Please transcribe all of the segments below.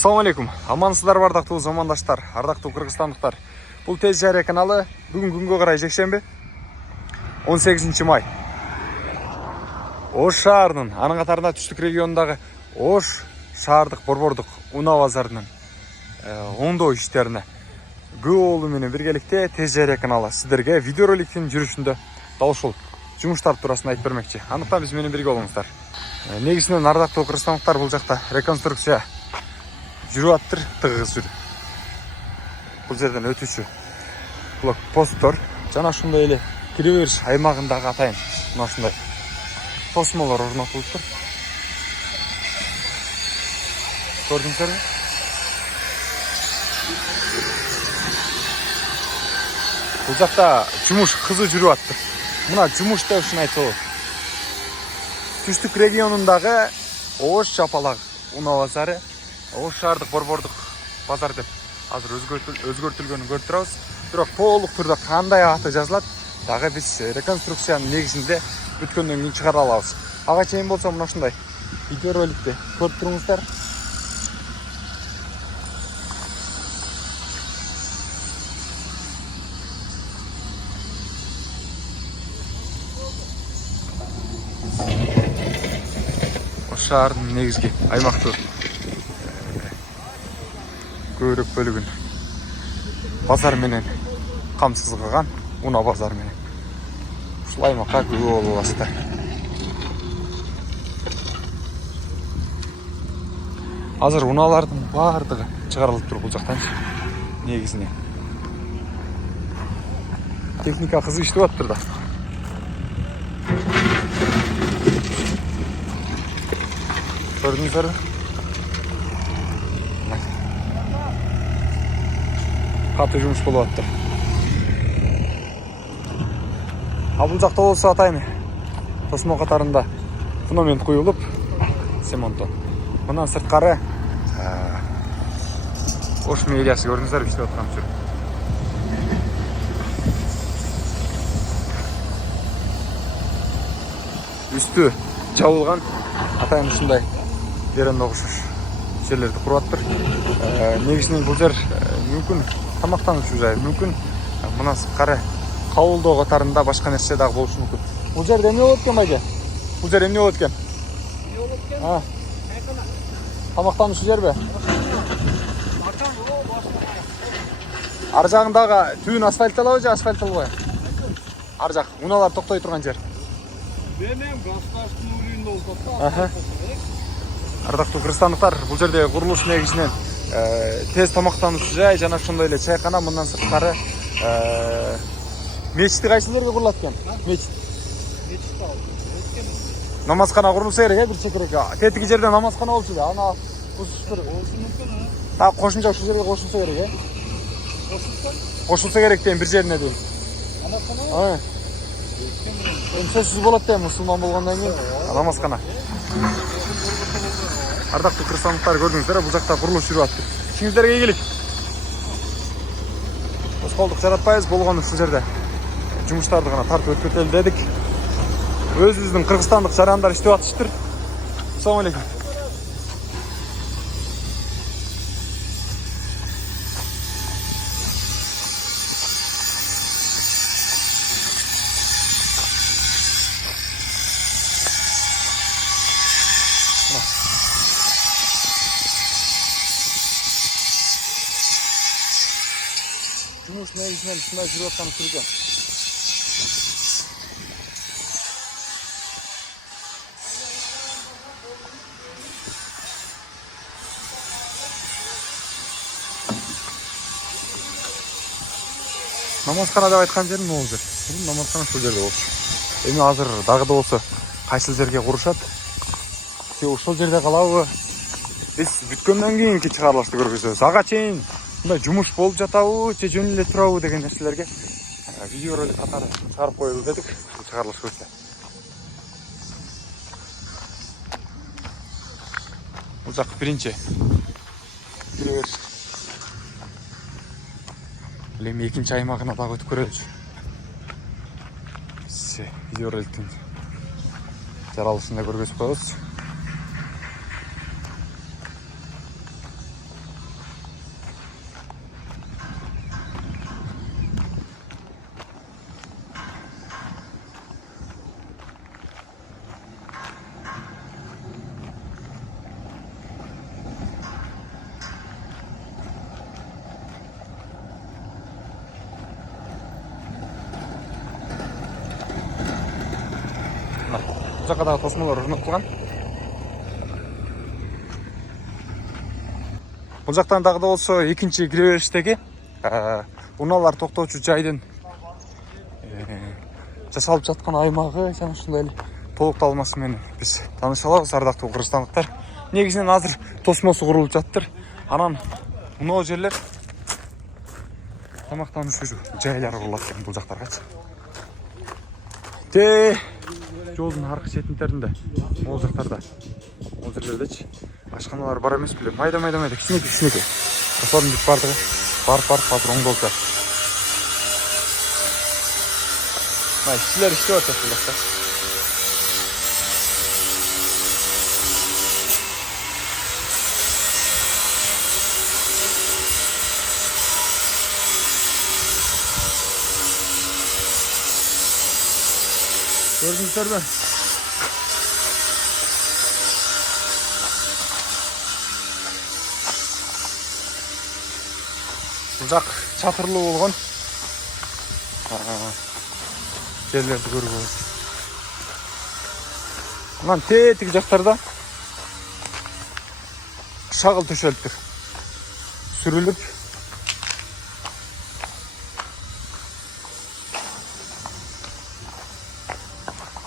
Assalamu алейкум. Амансыздар ардактуу замандаштар, ардактуу кыргызстандыктар. Бул Тез Жария каналы. Бүгүн күнгө карай жекшемби 18 май. Ош шаарынын, анын катарында түштүк регионундагы Ош шаардык борбордук унаа базарынын оңдоо иштерине көп болуу менен биргеликте Тез Жария каналы сиздерге видеороликтин жүрүшүндө дал ушул жумуштар туурасында айтып бермекчи. Андыктан биз менен бирге болуңуздар. Негизинен ардактуу кыргызстандыктар бул жакта реконструкция жүрүп аттыр, тыгыз жүрүп. Бул жерден өтүүчү блокпосттор жана ушундай эле кире бериш аймагындагы атайын мына ушундай тосмолор орнотулуптур. Көрдүңүздөрбү? Бул жакта жумуш кызуу жүрүп аттыр. Мына жумуш деп ушуну айтса болот. Түштүк регионундагы Ош жапалак унаа базары, Ош шаардык борбордук базар деп азыр өзгөртүлгөнүн көрүп турабыз. Бирок толук түрдө кандай аты жазылат, дагы биз реконструкциянын негизинде бүткөндөн кийин чыгара алабыз. Ага чейин болсо мына ушундай видеороликти көрүп туруңуздар. Ош шаардын негизги аймактуу көбүрөөк бөлүгүн базар менен камсыз кылган унаа базар менен ушул аймакка күбө болуп аласыздар. Азыр унаалардын баардыгы чыгарылып тур бул жактан. Негизинен техника кызы иштеп атыптыр да. Көрдүңүздөрбү? Катуу жумуш болуп аттыр. Бул жакта болсо атайын тосмо катарында фундамент куюлуп, цемонтон. Мындан сырткары Ош мэриясы көрдүңүздөрбү иштеп аткан жүр. Үстү жабылган атайын ушундай деренде окшош жерлерди куруп аттыр. Негизинен бул жер мүмкүн тамактануучу жай, мүмкүн мына сырткары кабылдоо катарында башка нерсе дагы болушу мүмкүн. Бул жерде эмне болот экен байке? Бул жер эмне болот экен? Эмне болот экен? Тамактануучу жерби? Ар жагындагы түбүн асфальтталабы же асфальтталбайбы? Ар жак унаалар токтой турган жер. Менен гасташтын уюлунда болсо. Ардактуу кыргызстандыктар, бул жерде курулуш негизинен тез тамактануучу жай жана ошондой эле чайкана, мындан сырткары мечити кайсы жерге курулат экен? Мечит. Намазкана курулса керек, бир чекерек. Тетиги жерде намазкана болчу да, аны бузуштур. Болушу мүмкүн. Так кошумча ушул жерге кошулса керек, Кошулса керек дейм бир жерине дейм. Намазкана? Сөзсүз болот дейм, мусулман болгондон кийин намазкана. Ардактуу кыргызстандыктар, көрдүңүздөр, бул жакта курулуш жүрүп аттыр. Ишиңиздерге ийгилик. Тоскоолдук жаратпайбыз, болгон ушул жерде жумуштарды гана тартып өткөрөлү дедик. Өзүбүздүн кыргызстандык жарандар иштеп атышыптыр. Assalamu алейкум. Жумуш негизинен ушундай жүрүп атканы турган. Намазкана деп айткан жерим могул жер. Намазкана ушул жерде болчу. Эми азыр дагы да болсо кайсыл жерге курушат? Же ушул жерде калабы? Биз бүткөндөн кийинки чыгарылышты көргөзөбүз. Ага чейин мындай жумуш болуп жатабы же жөн эле турабы деген нерселерге видеоролик катары чыгарып коелу дедик. Чыгарылыш көрсө. Бул жак биринчи. Эми экинчи аймагына дагы өтүп көрөлүчү. Видеороликтин жаралышында көргөзүп коебуз. жаққа дағы тосмалар орнатылған. Бұл жақтан дағы да осы екінші кіреберіштегі уналар тоқтаушы жайдың жасалып жатқан аймағы және ушундай толукталмасымен біз таныша алабыз, ардактуу кыргызстандыктар. Негизинен азыр тосмосу курулуп жаттыр. Анан мына жерлер тамактануучу жайлар курулат экен бул жактаргачы. Жолдун аркы четинтеринде, могул жактарда, могул жерлердечи ашканалар бар эмес беле? Майда кичинекей. Ошолордун бүт бардыгы барып азыр оңдолуп жатат. İşçiler işte var çatırlıkta. Gördünüzler mi? Uzak çatırlı olgun. Жерлерді көріп аласыз. Мынан тетік жақтарда шағыл төшеліп тұр. Сүріліп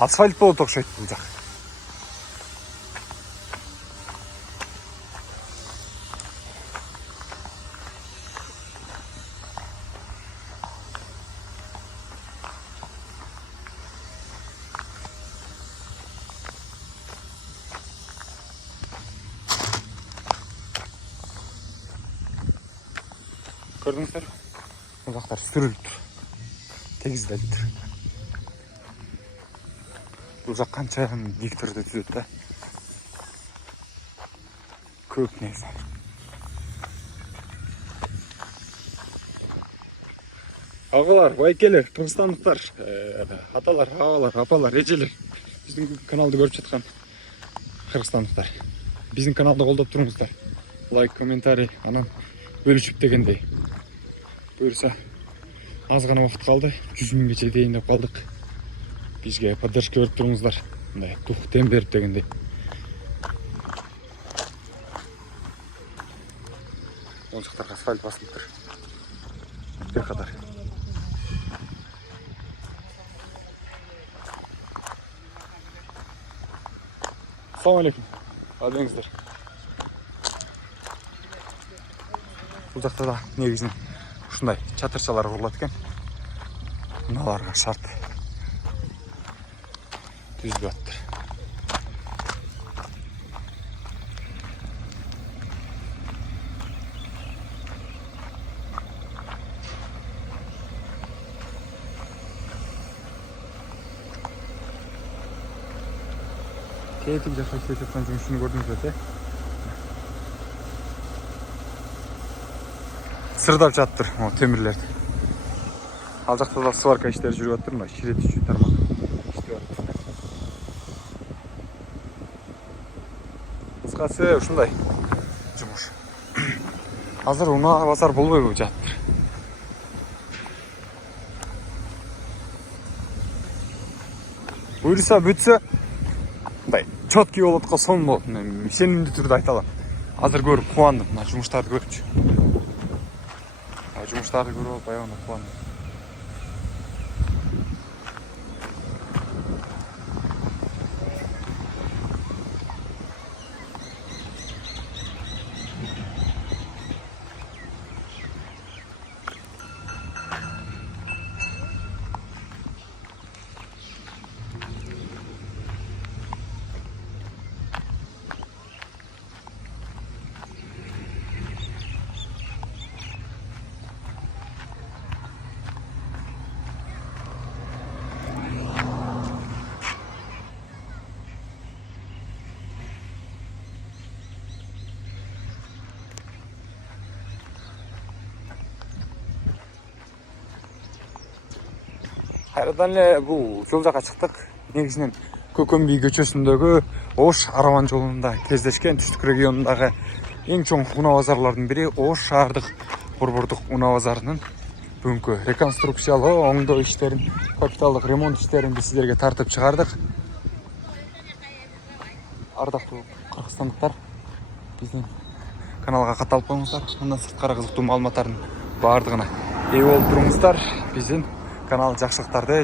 асфальт болып оқшайды бұл жақ. Көрдіңіздер? Бұл жақтар сүріліп тұр. Тегізделіп тұр. Бұл жақ қанша гектарды түзеді да? Көп негізі. Ағалар, байкелер, қырғызстандықтар, аталар, ағалар, апалар, ежелер. Біздің каналды көріп жатқан қырғызстандықтар. Біздің каналды қолдап тұрыңыздар. Лайк, комментарий, анан бөлішіп дегендей. Бұйырса, аз ғана уақыт қалды, 100 000-ге жетейін деп қалдық. Бізге поддержка беріп тұрыңыздар. Дух дем беріп дегендей. Ол жақтарға асфальт басылып тұр. Бер қатар. Ассалаумалейкум. Қалдыңыздар. Бұл жақта да негізін ушундай чатырчалар курулат экен. Мыналарга шарт түзүлүп атты. Тетик жакта иштеп жаткан жумушчуну көрдүңүздөр де. Сырдап жатыр темирлерди. Ал жакта да сварка иштери жүрүп атыр, мына ширетүүчү тармак иштеп атыр. Кыскасы ушундай жумуш. Азыр унаа базар болбойбу жатыр. Буюрса бүтсө мындай чөткий болот колсом болот. Сенимдүү түрдө айта алам. Азыр көрүп кубандым, мына жумуштарды көрүпчү. Жумуштарды көрүп алып аягына кубандым. Кайрадан эле бул жол жакка чыктык. Негизинен Көкөнбий көчөсүндөгү Ош Араван жолунда кездешкен түштүк регионундагы эң чоң унаа базарлардын бири Ош шаардык борбордук унаа базарынын бүгүнкү реконструкциялоо, оңдоо иштерин, капиталдык ремонт иштерин биз силерге тартып чыгардык. ардактуу кыргызстандыктар, биздин каналга катталып коюңуздар. Андан сырткары кызыктуу маалыматтардын баардыгына ээ болуп туруңуздар. Биздин канал жакшылыктарды